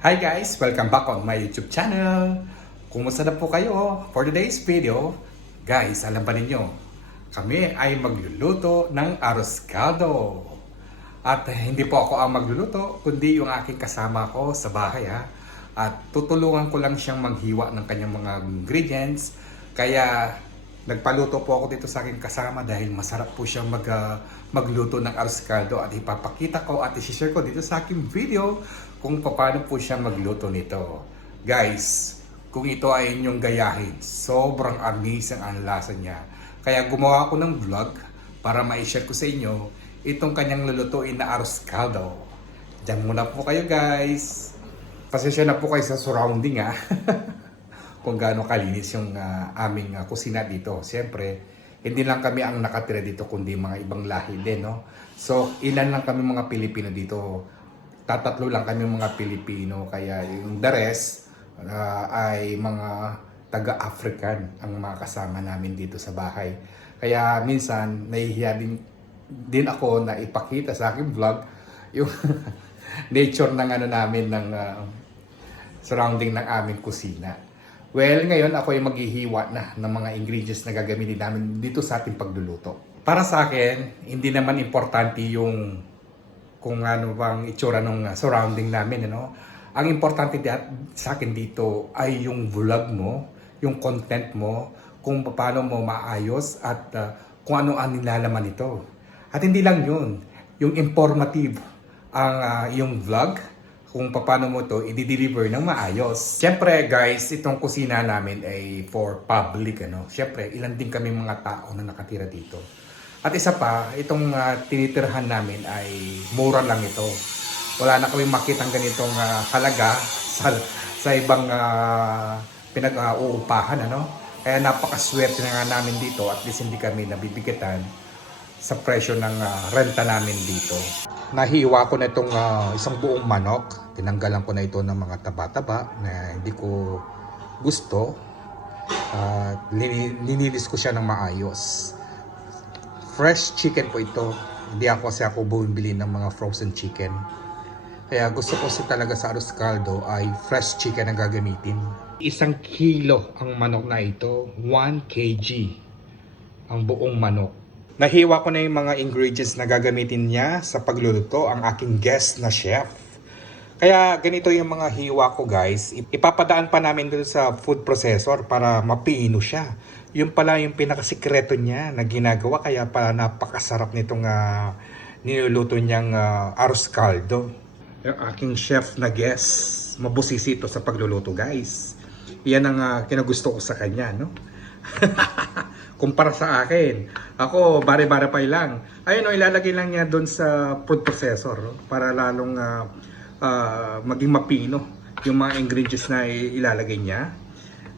Hi guys! Welcome back on my YouTube channel! Kumusta na po kayo? For today's video, guys, alam ba ninyo, kami ay magluluto ng arroz caldo. At hindi po ako ang magluluto, kundi yung aking kasama ko sa bahay ha. At tutulungan ko lang siyang maghiwa ng kanyang mga ingredients. Kaya nagpaluto po ako dito sa aking kasama dahil masarap po siyang magluto ng arroz caldo. At ipapakita ko at i-share ko dito sa aking video kung paano po siya magluto nito. Guys, kung ito ay inyong gayahin, sobrang amazing ang lasa niya. Kaya gumawa ako ng vlog para ma-share ko sa inyo itong kanyang lulutuin na arroz caldo. Diyan muna po kayo guys. Pasensya na po kayo sa surrounding ha. Kung gaano kalinis yung aming kusina dito. Siyempre, hindi lang kami ang nakatira dito kundi mga ibang lahi din, no? So, ilan lang kami mga Pilipino dito. Tatatlo lang kami mga Pilipino, kaya yung the rest ay mga taga-African ang mga kasama namin dito sa bahay. Kaya minsan nahihiya din ako na ipakita sa aking vlog yung nature ng namin ng surrounding ng aming kusina. Well, ngayon ako ay maghihiwa na ng mga ingredients na gagamitin namin dito sa ating pagluluto. Para sa akin, hindi naman importante yung kung ano bang itsura ng surrounding namin, ano? Ang importante sa akin dito ay yung vlog mo, yung content mo, kung paano mo maayos at kung ano ang nilalaman nito. At hindi lang yun, yung informative ang yung vlog, kung paano mo to i-deliver ng maayos. Siyempre guys, itong kusina namin ay for public, ano? Siyempre, ilan din kami mga tao na nakatira dito. At isa pa, itong tinitirhan namin ay mura lang ito. Wala na kami makitang ganitong halaga sa ibang pinag-uupahan, ano? Kaya napakaswerte na nga namin dito at least hindi kami nabibigatan sa presyo ng renta namin dito. Nahiwa ko na itong isang buong manok. Tinanggalan ko na ito ng mga taba-taba na hindi ko gusto. Linilis ko siya ng maayos. Fresh chicken po ito. Hindi ako bumibili ng mga frozen chicken. Kaya gusto ko talaga sa arroz caldo ay fresh chicken ang gagamitin. 1 kilo ang manok na ito. 1 kg ang buong manok. Nahiwa ko na yung mga ingredients na gagamitin niya sa pagluluto, ang aking guest na chef. Kaya ganito yung mga hiwa ko guys. Ipapadaan pa namin doon sa food processor para mapino siya. Yun pala yung pinakasikreto niya na ginagawa, kaya pala napakasarap nitong niluluto niyang arroz caldo. Yung aking chef na guest, mabusisi ito sa pagluluto guys. Yan ang kinagusto ko sa kanya, no? Kumpara sa akin, ako bare-bare pa lang. Ayun, ilalagay lang niya doon sa food processor, no? Para lalong maging mapino yung mga ingredients na ilalagay niya.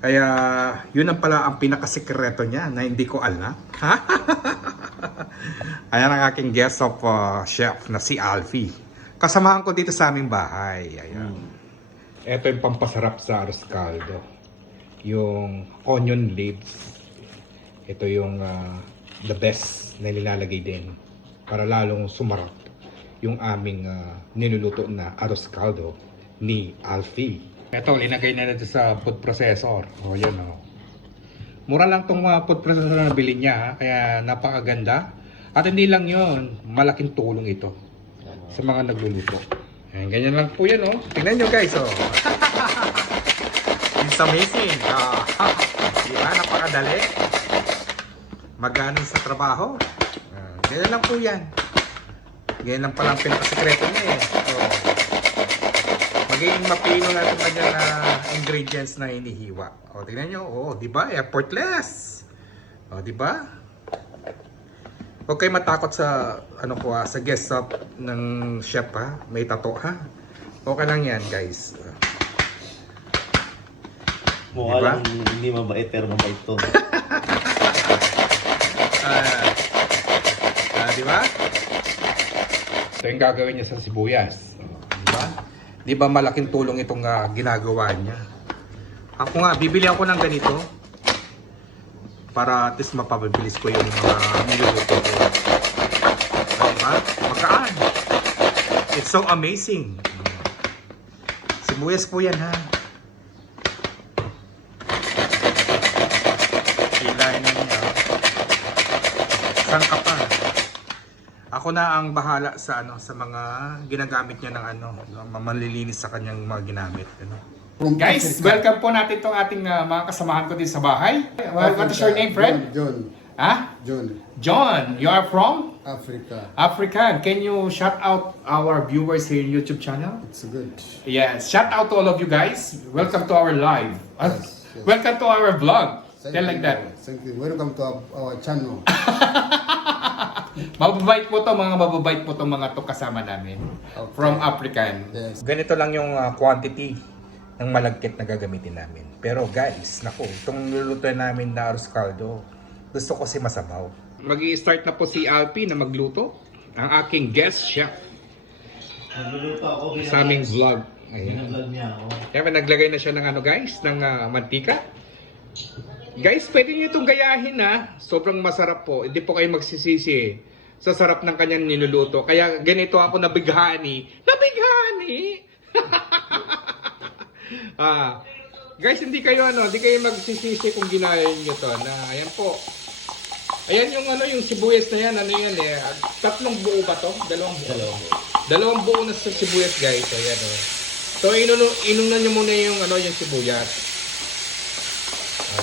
Kaya yun ang pala ang pinakasikreto niya na hindi ko alam. Ayan ang aking guest of chef na si Alfie. Kasamahan ko dito sa aming bahay. Ayan. Ito yung pampasarap sa arroz caldo. Yung onion leaves. Ito yung the best na nilalagay din para lalong sumarap yung aming niluluto na arroz caldo ni Alfie. Ito, linagay na natin sa food processor. O, yan o. Mura lang itong food processor na nabili niya, ha? Kaya napakaganda. At hindi lang yon, malaking tulong ito sa mga nagluluto. Ayan, ganyan lang po yan, o. Tingnan nyo guys, o. It's amazing. Diba? Napakadali. Magano sa trabaho. Ganyan lang po yan. Ganyan lang palang pinakasikreto niya eh. So, magiging mapino natin kanyang ingredients na hinihiwa. O, tingnan nyo. O, diba? Effortless. O, diba? Huwag kayo matakot sa, sa guest up ng chef ha. May tato ha. Okay lang yan guys. Mukha diba? lang hindi mabait pero mabait to. Diba? Ito yung gagawin niya sa sibuyas. Diba? Diba malaking tulong itong ginagawa niya? Ako nga, bibili ako ng ganito para at least mapabilis ko yung niluluto ko. Diba? Magaan. It's so amazing. Sibuyas po yan, ha. Hilahin na niya. Saan ka pa? Ako na ang bahala sa sa mga ginagamit niya ng malilinis sa kanyang mga ginamit. Guys, welcome po natin itong ating mga kasamahan ko din sa bahay. What is your name, friend? John. Ha? John. John, you are from? Africa. African. Can you shout out our viewers here in YouTube channel? It's good. Yes, shout out to all of you guys. Welcome to our live. Yes, yes. Welcome to our vlog. Thank Tell you. like that. Thank you. Welcome to our channel. Mababait po to, mga mababait po to mga to kasama namin. Okay. From African. Yes. Ganito lang yung quantity ng malagkit na gagamitin namin. Pero guys, naku, itong lulutuin namin na arroz caldo, gusto ko si masabaw. Mag-i-start na po si Alpi na magluto. Ang aking guest chef Nagluluto ako. sa aming vlog. Ayan. Binablog niya ako. Kaya naglagay na siya ng guys, ng mantika. Guys, pwede niyo itong gayahin sobrang masarap po. Hindi po kayo magsisisi sa sarap ng kanyang niluluto. Kaya ganito ako nabighani. Guys, hindi kayo magsisisi kung ginaya niyo to. Ayan po. Ayan yung sibuyas na yan, tatlong buo ba to? Dalawang buo. Dalawang buo na sibuyas, guys. Ayan So inunan niyo muna yung sibuyas.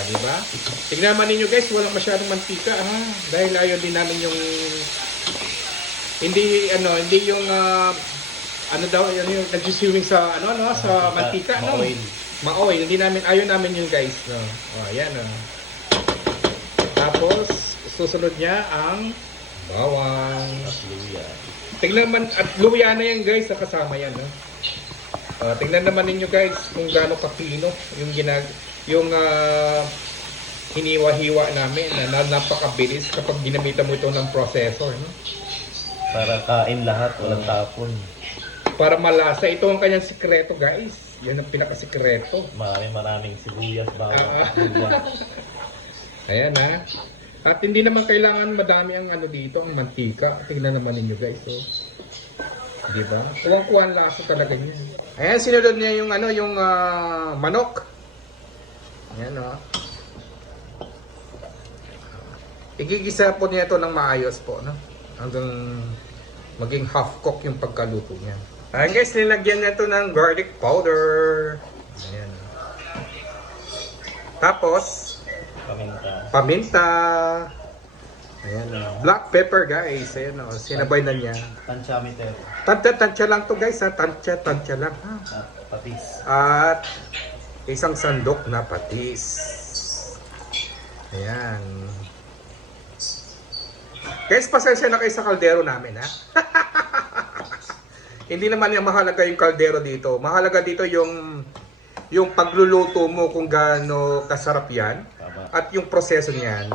Diba? Tignan naman ninyo guys, walang masyadong mantika dahil ayaw din namin yung hindi yung yung nagsiswimming sa sa mantika ma-oil. Hindi namin ayaw namin yung guys, ayan Tapos susunod niya ang bawang At luya. Tignan man at luya na yan guys, kasama yan tignan naman ninyo guys kung gaano kapino yung hiniwa-hiwa namin na napakabilis kapag ginamitan mo ito ng processor. Para kain lahat, walang tapon. Para malasa. Ito ang kanyang sikreto guys. Yan ang pinakasikreto. Maraming sibuyas, bawang, luya. Ayan At hindi naman kailangan madami ang dito, ang mantika. Tingnan naman ninyo guys. Diba? Kuwang-kuwa ang lasa talaga niya. Ayan, sinunod niya yung manok. Ayan Igigisa po niya ito ng maayos po, hanggang maging half cook yung pagkaluto niya. Ayan guys, nilagyan niya ito ng garlic powder. Ayan. Tapos, paminta. Ayan black pepper guys. Ayan sinabay na niya. Tantiameter. Tansya lang to guys Tansya lang At patis. At isang sandok na patis. Ayan. Guys, pasensya na kayo sa kaldero namin Hindi naman yung mahalaga yung kaldero dito. Mahalaga dito yung pagluluto mo kung gaano kasarap yan. Tama. At yung proseso niyan.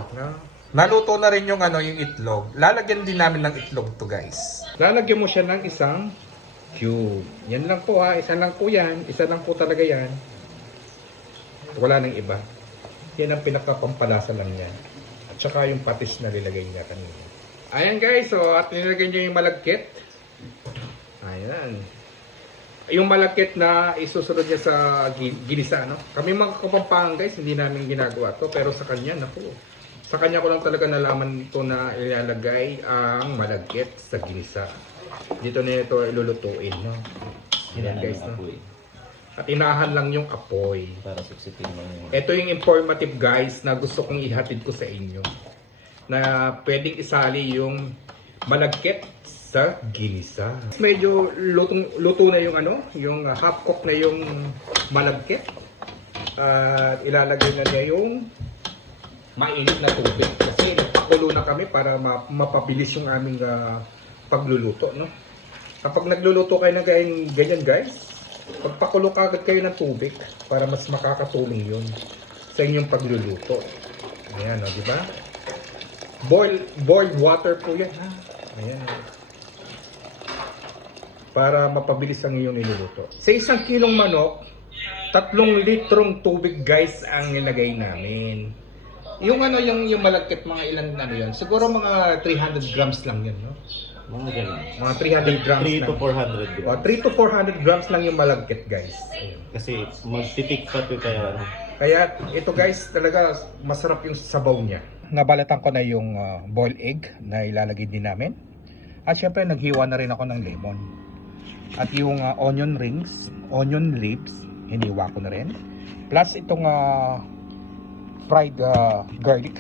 Naluto na rin yung itlog. Lalagyan din namin ng itlog to guys. Lalagyan mo siya ng isang cube. Yan lang po Isa lang po yan. Isa lang po talaga yan. Wala nang iba. Yan ang pinakapampalasa lang yan. At saka yung patis na nilagay niya kanina. Ayan guys, at nilagay niya yung malagkit. Ayan. Yung malagkit na isusunod niya sa ginisa, Kami mga Kapampangan guys, hindi namin ginagawa to. Pero sa kanya, sa kanya ko lang talaga nalaman ito na ilalagay ang malagkit sa ginisa. Dito na ito ilulutuin, Ayan guys, At inahan lang yung apoy. Para suksitin mo yung... Ito yung informative guys na gusto kong ihatid ko sa inyo. Na pwedeng isali yung malagkit sa ginisa. Medyo luto na yung yung half cook na yung malagkit. At ilalagay na niya yung mainit na tubig. Kasi nagpakulo na kami para mapabilis yung aming pagluluto, Kapag nagluluto kayo ng ganyan guys, pagpakulo kagad kayo ng tubig para mas makakatulong yun sa inyong pagluluto. Ayan, di ba? Boiled water po yan, Ayan. Para mapabilis ang iyong niluluto. Sa 1 kilong manok, 3 litrong tubig guys ang nilagay namin. Yung yung malagkit mga ilan yun. Siguro mga 300 grams lang yun, Mga ganun. Mga 300 grams 3 to lang. 400 O, grams. 3 to 400 grams lang yung malagkit, guys. Ayun. Kasi magtitik pa ito kaya ano. Kaya ito guys, talaga masarap yung sabaw niya. Nabalatan ko na yung boiled egg na ilalagay din namin. At syempre naghiwa na rin ako ng lemon. At yung onion rings, onion leaves, hiniwa ko na rin. Plus itong fried garlic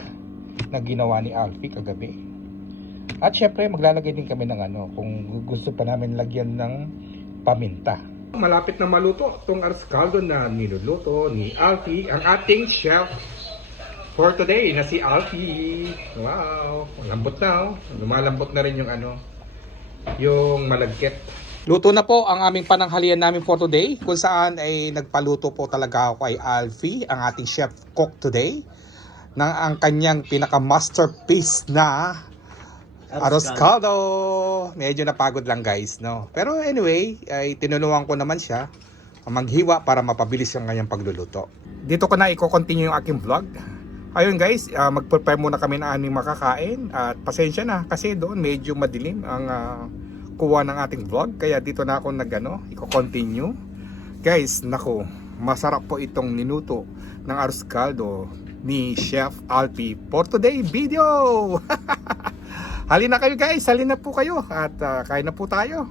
na ginawa ni Alfie kagabi. At syempre maglalagay din kami ng kung gusto pa namin lagyan ng paminta. Malapit na maluto itong arroz caldo na niluluto ni Alfie, ang ating chef for today na si Alfie. Wow, lambot na oh. Lumalambot na rin yung yung malagkit. Luto na po ang aming pananghalian namin for today, kung saan ay nagpaluto po talaga ako kay Alfie, ang ating chef cook today, ng ang kanyang pinaka masterpiece na arroz caldo. Medyo napagod lang guys, no? Pero anyway, ay tinulungan ko naman siya maghiwa para mapabilis yung kanyang pagluluto. Dito ko na i-continue yung aking vlog. Ayun guys, mag-prepare muna kami ng aming makakain. At pasensya na kasi doon medyo madilim ang kuha ng ating vlog. Kaya dito na ako i-continue. Guys, naku, masarap po itong niluto ng arroz caldo ni Chef Alfie for today video. Halina kayo guys, halina po kayo at kain na po tayo.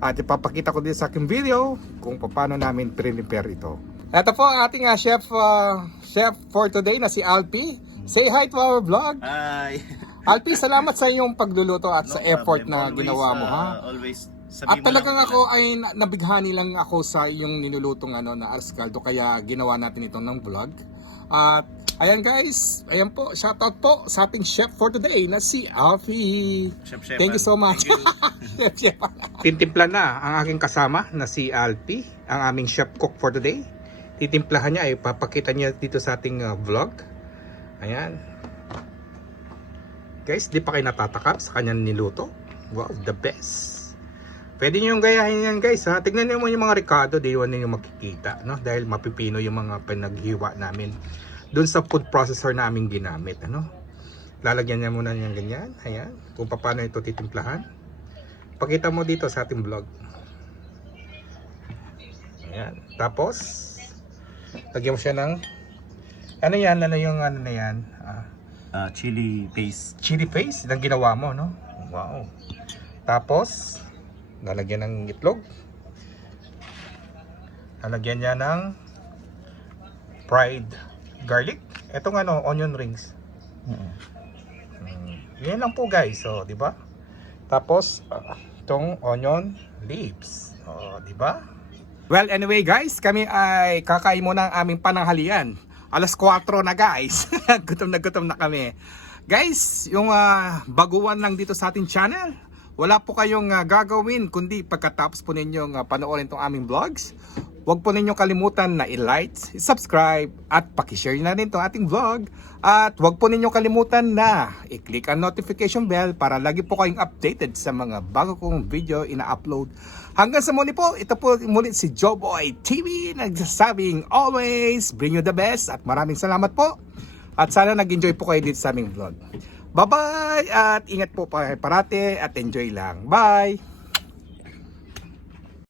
At ipapakita ko din sa aking video kung paano namin prepare ito. Ito po ang ating chef for today na si Alfie. Say hi to our vlog. Hi! Alfie, salamat sa iyong pagluluto at No sa effort problem. na Always, ginawa mo ha. Always At sabihin mo talagang lang ako ay nabighani lang ako sa iyong nilulutong na arroz caldo, kaya ginawa natin ito ng vlog. At ayan guys, ayan po, shoutout po sa ating chef for today na si Alfie. Chef, Thank you so much. Thank you. Tintimpla na ang aking kasama na si Alfie, ang aming chef cook for today. Titimplahan niya ay papakita niya dito sa ating vlog. Ayan. Guys, di pa kayo natatakap sa kanyang niluto? Wow, the best. Pwede nyo yung gayahin yan guys ha. Tignan nyo mo yung mga Ricardo, di yun ninyo makikita. No? Dahil mapipino yung mga pinaghiwa namin dun sa food processor namin ginamit. Lalagyan niya muna yung ganyan. Ayan. Kung paano ito titimplahan. Pakita mo dito sa ating vlog. Ayan. Tapos, lagyan mo siya ng ano yan? Ano yung na yan? Chili paste. Chili paste lang ginawa mo, no? Wow. Tapos, lalagyan ng itlog. Lalagyan niya ng fried garlic. Etong onion rings. Yan lang po guys, so, di ba? Tapos, itong onion leaves. Di ba? Well, anyway guys, kami ay kakain muna ang aming pananghalian. Alas 4 na guys. Gutom na kami. Guys, yung baguhan lang dito sa ating channel. Wala po kayong gagawin kundi pagkatapos po ninyong panoorin itong aming vlogs. Huwag po ninyong kalimutan na i-like, i-subscribe at pakishare na rin itong ating vlog. At huwag po ninyong kalimutan na i-click ang notification bell para lagi po kayong updated sa mga bago kong video ina-upload. Hanggang sa muli po, ito po muli si Joeboy TV nagsasabing always bring you the best at maraming salamat po. At sana nag-enjoy po kayo dito sa aming vlog. Bye-bye at ingat po parate at enjoy lang. Bye!